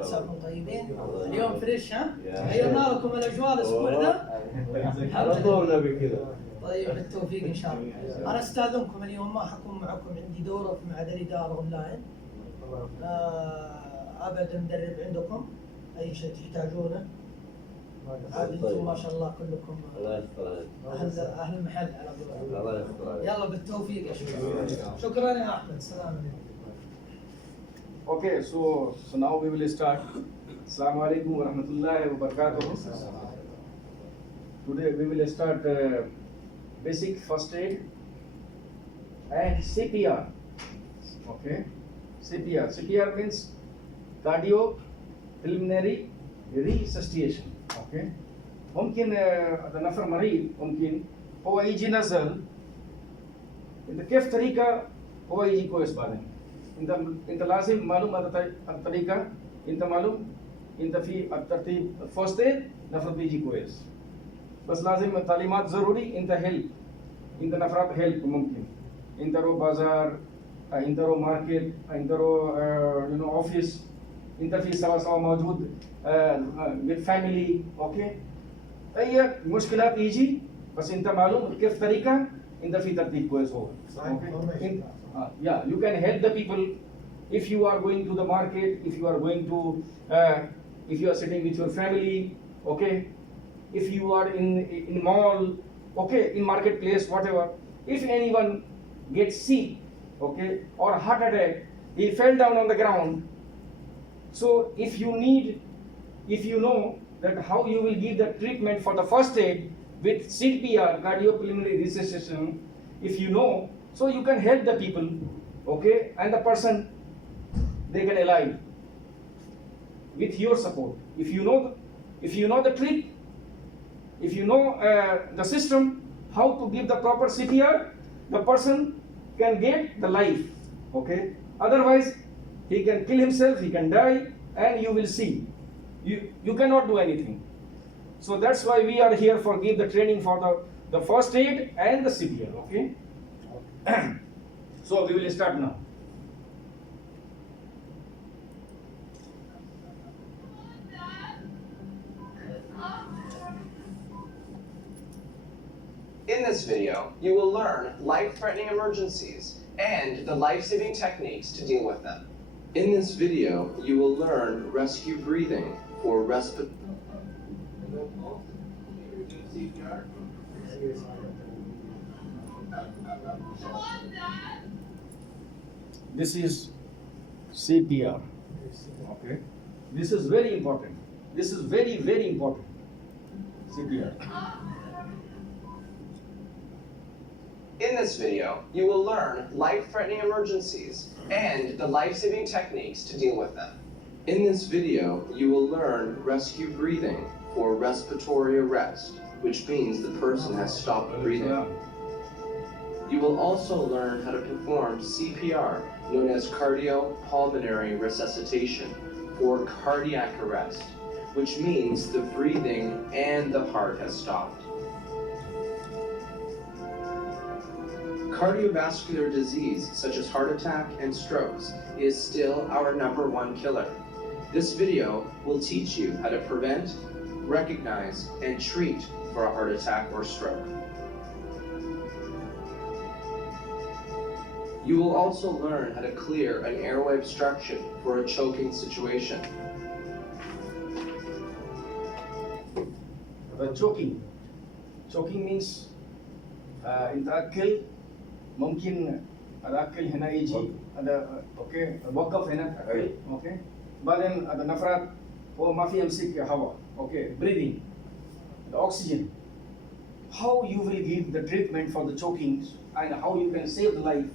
مساكم طيبين. اليوم فريش ها؟ غيرنا لكم الاجواء الاسبوع ذا. على طولنا بكذا. طيب بالتوفيق ان شاء الله. انا استاذنكم اليوم ما حكون معكم، عندي دوره في معهد الاداره اونلاين. ابدا مدرب عندكم اي شيء تحتاجونه. عاد انتم ما شاء الله كلكم اهل المحل على قولهم. يلا بالتوفيق يا شباب. شكرا يا احمد. السلام عليكم. Okay, so now we will start. Assalamu alaikum wa rahmatullahi wa barakatuh. Today we will start basic first aid and CPR. Okay, CPR. CPR means cardio pulmonary resuscitation. Okay. ممكن هذا نفر مريض ممكن هو يجي نزل. إذا كيف طريقة هو يجي كويس بعدين. انت لازم معلوم هذا الطريقه، انت معلوم انت في الترتيب فاست ايد نفرض يجي كويس، بس لازم تعليمات ضروري. انت هيلب، انت نفرض هيلب ممكن انت رو بازار، انت رو ماركت، انت رو اوفيس، انت في سوا موجود with family. اوكي، اي مشكلات يجي بس انت معلوم كيف طريقه انت في ترتيب كويس هو. اوكي. Yeah, you can help the people if you are going to the market, if you are going to, if you are sitting with your family, okay, if you are in mall, okay, in marketplace, whatever. If anyone gets sick, okay, or heart attack, he fell down on the ground. So if you know that how you will give the treatment for the first aid with CPR, cardiopulmonary resuscitation, if you know, so you can help the people, okay, and the person they can alive with your support. If you know the trick, if you know the system, how to give the proper CPR, the person can get the life, okay. Otherwise, he can kill himself, he can die, and you will see, you cannot do anything. So that's why we are here for give the training for the first aid and the CPR, okay. So we will start now. In this video, you will learn life-threatening emergencies and the life-saving techniques to deal with them. In this video, you will learn rescue breathing for This is CPR. Okay. This is very important. This is very, very important. CPR. In this video, you will learn life-threatening emergencies and the life-saving techniques to deal with them. In this video, you will learn rescue breathing for respiratory arrest, which means the person has stopped breathing. You will also learn how to perform CPR, known as cardiopulmonary resuscitation, for cardiac arrest, which means the breathing and the heart has stopped. Cardiovascular disease, such as heart attack and strokes, is still our #1 killer. This video will teach you how to prevent, recognize, and treat for a heart attack or stroke. You will also learn how to clear an airway obstruction for a choking situation. The choking means انت اكل ممكن الاكل هنا يجي هذا اوكي وقف هنا اكل اوكي بعدين هذا نفرات هو ما في يمسك هواء اوكي breathing the oxygen. How you will give the treatment for the chokings and how you can save the life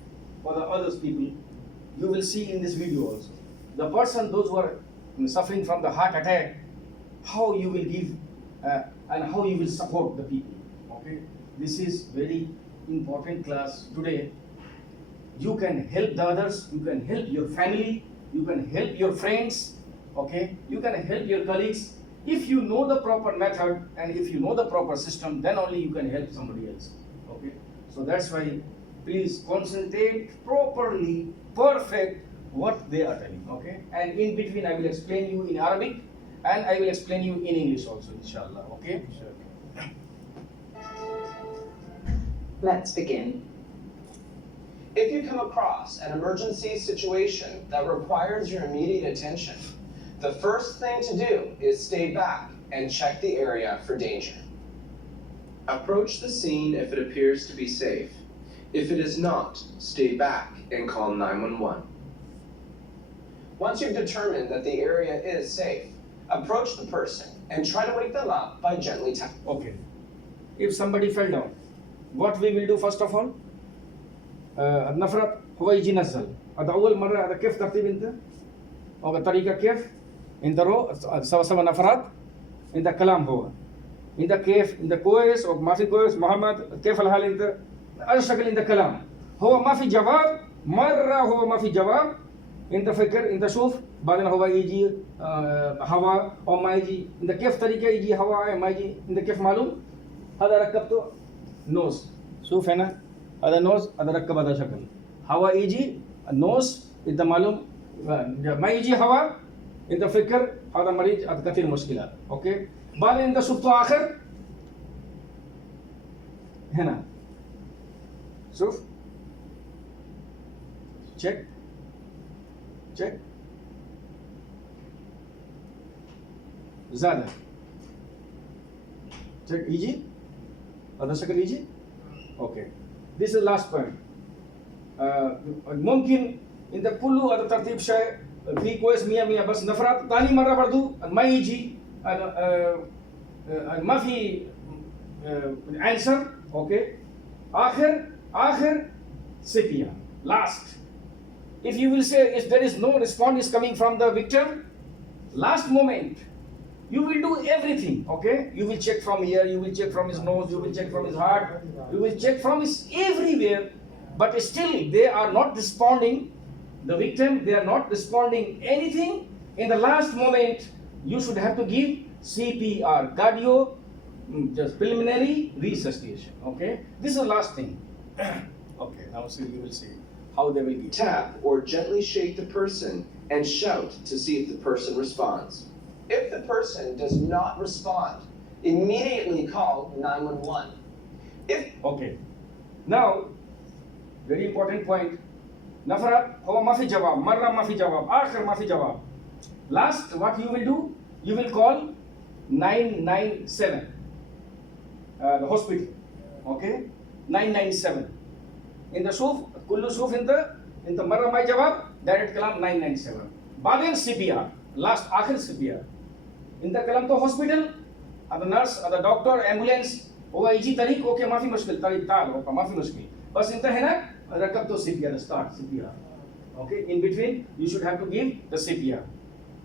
for the others people, you will see in this video also. The person, those who are suffering from the heart attack, how you will give and how you will support the people. Okay, this is very important class today. You can help the others, you can help your family, you can help your friends, okay, you can help your colleagues. If you know the proper method and if you know the proper system, then only you can help somebody else. Okay, So that's why please concentrate properly, perfect what they are telling, okay? And in between I will explain you in Arabic and I will explain you in English also, inshallah, okay? Let's begin. If you come across an emergency situation that requires your immediate attention, the first thing to do is stay back and check the area for danger. Approach the scene if it appears to be safe. If it is not, stay back and call 911. Once you've determined that the area is safe, approach the person and try to wake them up by gently tapping. Okay. If somebody fell down, what we will do first of all? النفرط هو يجي نزل. هذا أول مرة. هذا كيف ترتيب أنت؟ أو بالطريقة كيف؟ أنت رو سوا نفرات. أنت كلام هو. أنت كيف؟ أنت كويس أو ما في كويس؟ محمد كيف الحال أنت؟ أي شكل أنت كلام. هو ما في جواب. مرة هو ما في جواب. أنت فكر. أنت شوف. بعدين هو يجي هواء أو ما يجي. أنت كيف طريقة يجي هواء ما يجي؟ أنت كيف معلوم؟ هذا ركبته نوز. شوف هنا. هذا نوز. هذا ركب هذا شكل. هواء يجي النوز. أنت معلوم ما يجي هواء. أنت فكر هذا مريض كثير مشكلات. أوكي. بعدين أنت شفته آخر. هنا. شوف. check. check. زادة. check يجي. هذا شكل يجي. Okay. This is last point. ممكن انت كله هذا ترتيب شيء في كويس 100 بس نفرات ثاني مرة برضو ما يجي ما في answer. Okay. آخر CPR. Last. If you will say if there is no response is coming from the victim, last moment you will do everything, okay? You will check from here, you will check from his nose, you will check from his heart, you will check from his everywhere, but still they are not responding. The victim, they are not responding anything. In the last moment, you should have to give CPR, cardio, just preliminary resuscitation, okay? This is the last thing. Okay, now see, you will see how they will give. Tap or gently shake the person and shout to see if the person responds. If the person does not respond, immediately call 911. Okay. Now, very important point. Nafrat, huwa mafi jawab, marra mafi jawab, aakhir mafi jawab. Last, what you will do? You will call 997. The hospital. Okay? 997. In the shuf, kullu shuf in the marra mai jawab, direct kalam 997. Baden CPR. Last, aakhir CPR. In the kalam to hospital, the nurse, the doctor, ambulance, वो easy तरीक okay माफी मुश्किल तरीक तार होगा माफी मुश्किल बस इंतर है ना रकब तो CPR start CPR. Okay, in between you should have to give the CPR.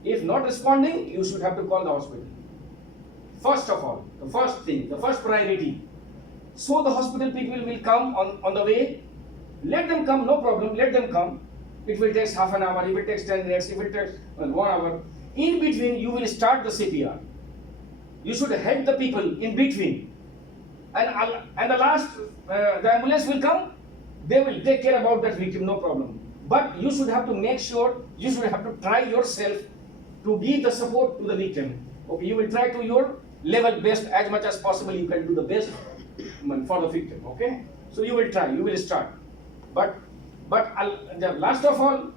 If not responding, you should have to call the hospital. First of all, the first thing, the first priority. So the hospital people will come on the way. Let them come, no problem. Let them come. It will take half an hour. It will take 10 minutes. It will take 1 hour. In between, you will start the CPR. You should help the people in between. And the last, the ambulance will come. They will take care about that victim, no problem. But you should have to make sure, you should have to try yourself to give the support to the victim. Okay, you will try to your level best as much as possible. You can do the best for the victim. Okay, so you will try, you will start. But the last of all,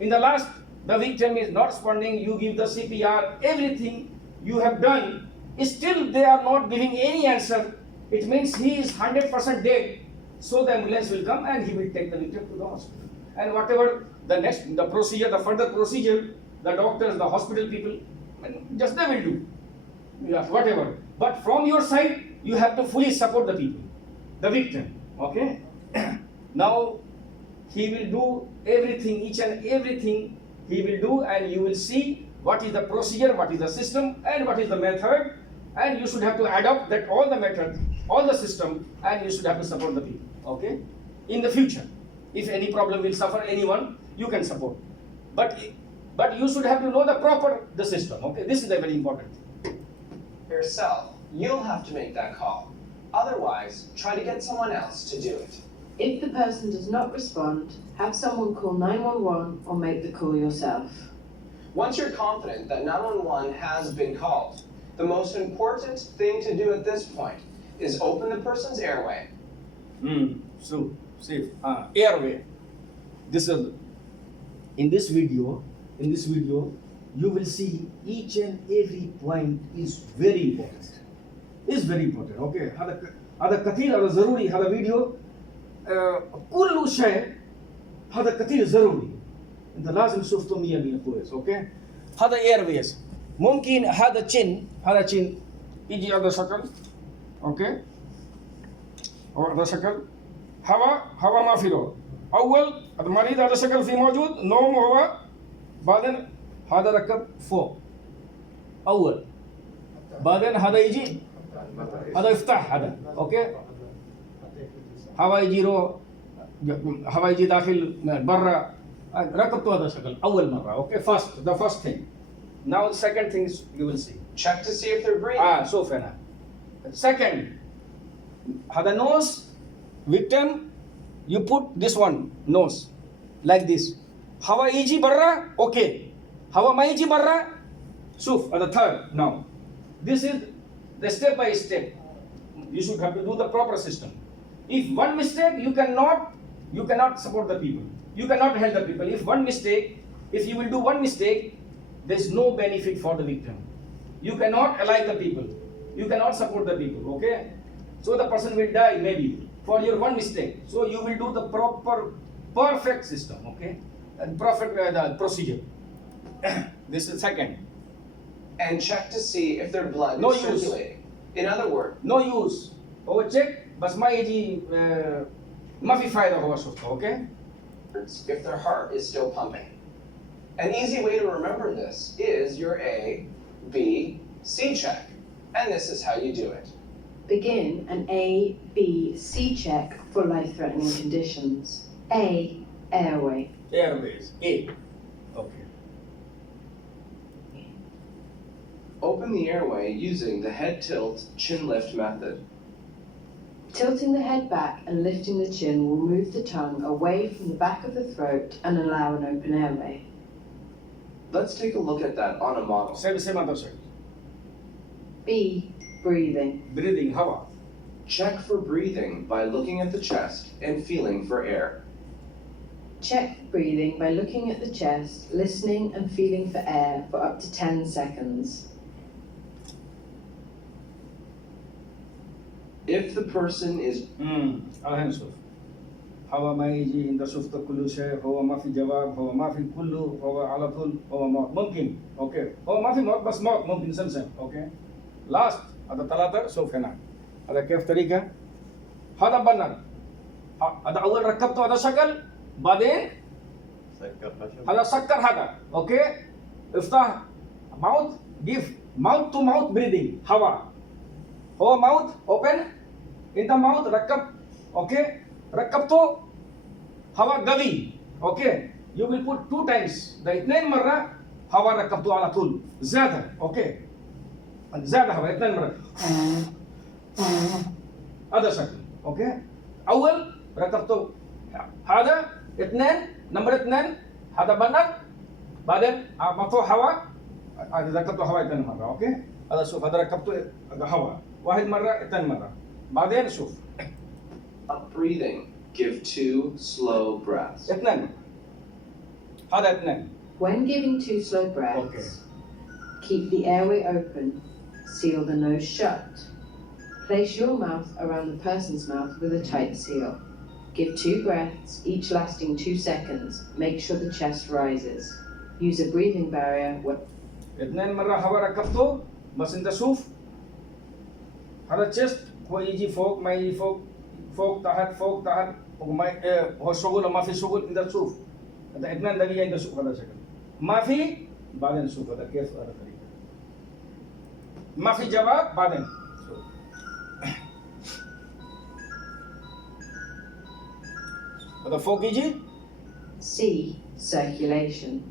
in the last, the victim is not responding. You give the CPR, everything you have done. Still, they are not giving any answer. It means he is 100% dead. So the ambulance will come and he will take the victim to the hospital. And whatever the procedure, the further procedure, the doctors, the hospital people, just they will do. Yeah, whatever. But from your side, you have to fully support the people, the victim. Okay? Now, he will do everything, each and everything he will do, and you will see what is the procedure, what is the system, and what is the method. And you should have to adopt that all the method, all the system, and you should have to support the people. Okay? In the future, if any problem will suffer anyone, you can support. But you should have to know the system. Okay? This is a very important thing. Yourself, you'll have to make that call. Otherwise, try to get someone else to do it. If the person does not respond, have someone call 911 or make the call yourself. Once you're confident that 911 has been called, the most important thing to do at this point is open the person's airway. So, see, airway. This is in this video. You will see each and every point is very important. Is very important. Okay. هذا كثير هذا ضروري هذا فيديو كل شيء هذا كثير ضروري. أنت لازم شفته 100% كويس. Okay. هذا airways. ممكن هذا chin يجي هذا شكل. Okay. هذا شكل هوا ما في له. أول المريض هذا شكل فيه موجود نوم هو بعدين هذا ركب فوق أول بعدين هذا يجي هذا يفتح هذا أوكي هوا يجي داخل برا ركبته هذا شكل أول مرة أوكي the first thing. Now the second thing is you will see. Check to see if they're breathing. شوف هنا. Second هذا nose victim. You put this one nose like this. هوا يجي برا okay. هوا ما يجي برا شوف the third now. This is the step by step. You should have to do the proper system. If one mistake you cannot support the people. You cannot help the people. If you will do one mistake, there is no benefit for the victim. You cannot ally the people. You cannot support the people. Okay? So the person will die maybe for your one mistake. So you will do the perfect system. Okay? And perfect procedure. This is second. And check to see if their blood No is use. circulating. In other words, No use. هو check بس ما يجي ما في فايدة هو شفته. Okay? if their heart is still pumping. An easy way to remember this is your A, B, C check. And this is how you do it. Begin an A, B, C check for life-threatening conditions. A, airway. Airways. A. Okay. Open the airway using the head tilt, chin lift method. Tilting the head back and lifting the chin will move the tongue away from the back of the throat and allow an open airway. Let's take a look at that on a model. Same other side. B, breathing. Breathing. هوا. Check for breathing by looking at the chest and feeling for air. Check breathing by looking at the chest, listening and feeling for air for up to 10 seconds. If the person is الحين شوف هوا ما يجي انت شفت كل شيء هو ما في جواب هو ما في كله هو على طول هو موت ممكن اوكي هو ما في موت بس موت ممكن سمسم اوكي لاست هذا ثلاثة شوف هنا هذا كيف طريقة هذا بنر هذا أول ركبته هذا شكل بعدين هذا سكر هذا اوكي افتح mouth give mouth to mouth breathing هوا هو mouth open in the mouth ركب اوكي ركبته هوا قوي اوكي you will put 2 times ده 2 مرة هوا ركبته على طول زيادة اوكي زيادة هوا 2 مرة هذا شكل اوكي اول ركبته هذا 2 نمبر 2 هذا بنر بعدين عطوه هوا هذا ركبته هوا 2 مرة اوكي هذا شوف هذا ركبته هذا هوا 1 مرة 2 مرة بعدين شوف breathing, give 2 slow breaths. 2 هذا 2 When giving 2 slow breaths, Okay. keep the airway open, seal the nose shut. Place your mouth around the person's mouth with a tight seal. Give 2 breaths, each lasting 2 seconds. Make sure the chest rises. Use a breathing barrier when 2 مرة هوا ركبته بس انت شوف هذا chest هو يجي فوق ما يجي فوق تحت وما هو شغل ما في شغل انت تشوف هذا 2 دقيقة انت شوف هذا شكل ما في بعدين شوف هذا كيف هذا طريقة ما في جواب بعدين شوف هذا فوق يجي C, circulation.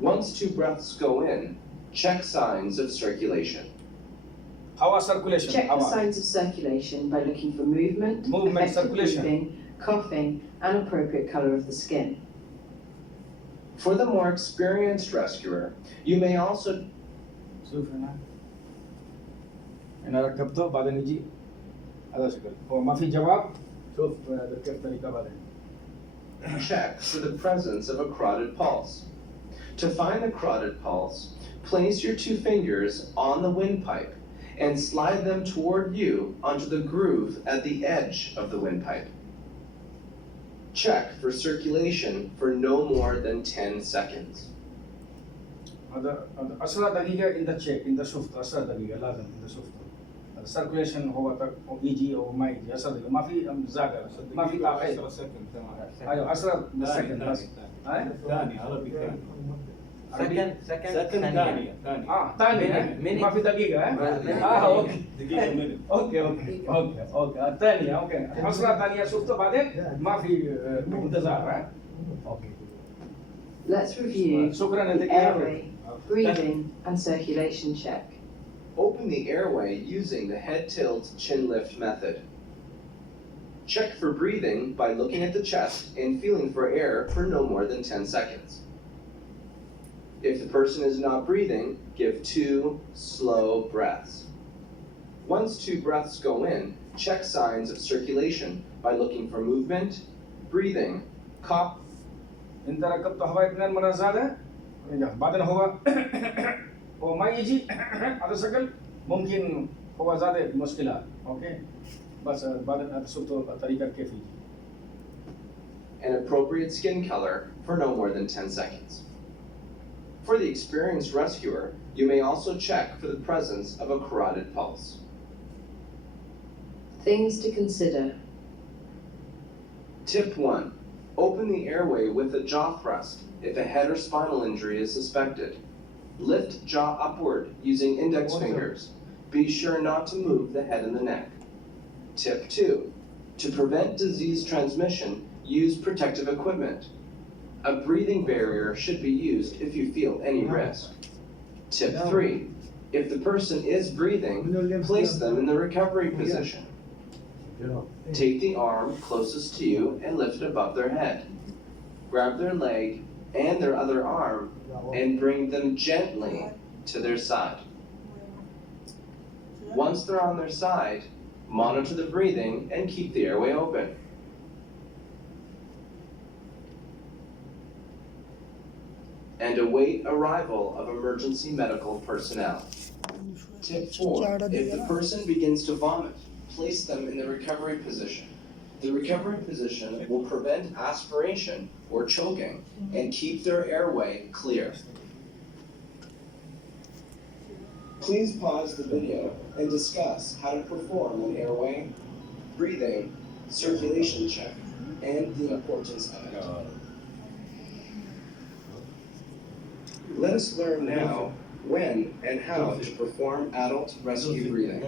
Once 2 breaths go in, check signs of circulation. Our circulation. Check for Our signs of circulation by looking for movement, Movement, effective circulation. breathing, coughing, and appropriate color of the skin. For the more experienced rescuer, you may also شوف هنا ركبته بعدين يجي هذا شكل هو ما في جواب شوف كيف طريقة بعدين check for the presence of a carotid pulse. To find the carotid pulse, place your two fingers on the windpipe and slide them toward you onto the groove at the edge of the windpipe. Check for circulation for no more than 10 seconds. هذا أسرع دقيقة إنت تشيك إنت شفت أسرع دقيقة لازم إنت شفت السيركوليشن هو يجي أو ما يجي أسرع دقيقة ما في زاقة ما في تأخير أيوة أسرع بالسكند بس ثاني عربي ثاني سكند ثانية ثانية ما في دقيقة أوكي دقيقة منت أوكي الثانية أوكي أسرع ثانية شفته بعدين ما في انتظار أوكي Let's review شكرا the airway, breathing, and circulation check. Open the airway using the head tilt chin lift method. Check for breathing by looking at the chest and feeling for air for no more than 10 seconds. If the person is not breathing, give 2 slow breaths. Once 2 breaths go in, check signs of circulation by looking for movement, breathing, cough. انت ركبت هواء 2 مرات زيادة بعدين هو ما يجي هذا شكل ممكن هو زيادة مشكلة اوكي بس بعدين شفتوا الطريقة كيف يجي An appropriate skin color for no more than 10 seconds. For the experienced rescuer, you may also check for the presence of a carotid pulse. Things to consider. Tip 1. Open the airway with a jaw thrust if a head or spinal injury is suspected. Lift jaw upward using index fingers. Be sure not to move the head and the neck. Tip 2. To prevent disease transmission, use protective equipment. A breathing barrier should be used if you feel any risk. Tip 3. If the person is breathing, place them in the recovery position. Take the arm closest to you and lift it above their head. Grab their leg and their other arm and bring them gently to their side. Once they're on their side, monitor the breathing and keep the airway open. And await arrival of emergency medical personnel. Tip 4. If the person begins to vomit, place them in the recovery position. The recovery position will prevent aspiration or choking and keep their airway clear. Please pause the video and discuss how to perform an airway, breathing, circulation check, and the importance of it. Let us learn now when and how to perform adult rescue breathing.